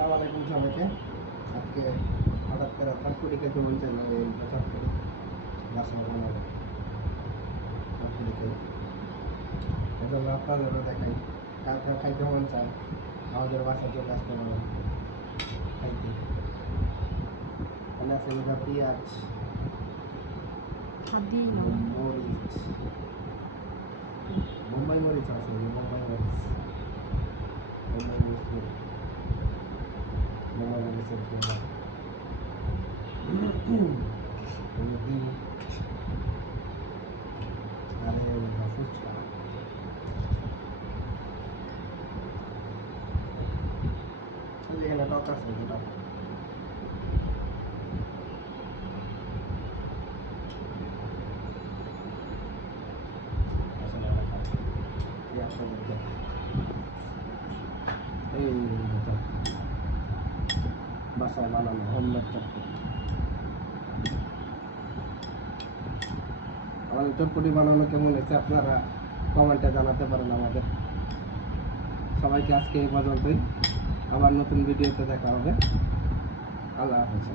আসসালামু আলাইকুম সবাইকে। আজকে হঠাৎ করে চটপটি খেতে মন চাইলো, এই চটপটি বাসায় বানাবো চটপটি খেয়ে। এজন্য আপনাদেরও দেখাই, কার কার খাইতে মন চান আমাদের বাসায় চলে আসতে পারেন খাইতে। এখানে আছে পেঁয়াজ, মরিচ, বোম্বাই মরিচ আছে, বোম্বাই মরিচ, বোম্বাই মরিচ, বোম্বাই মরিচের গুঁড়া, হলদি আর ফুচকা। এখানে টক আছে, টক এই বাসায় বানানো হোমমেড চটপটি। আমাদের চটপটি বানানো কেমন হয়েছে আপনারা কমেন্টে জানাতে পারেন আমাদের। সবাইকে আজকে এই পর্যন্তই, আবার নতুন ভিডিওতে দেখা হবে। আল্লাহ হাফেজ।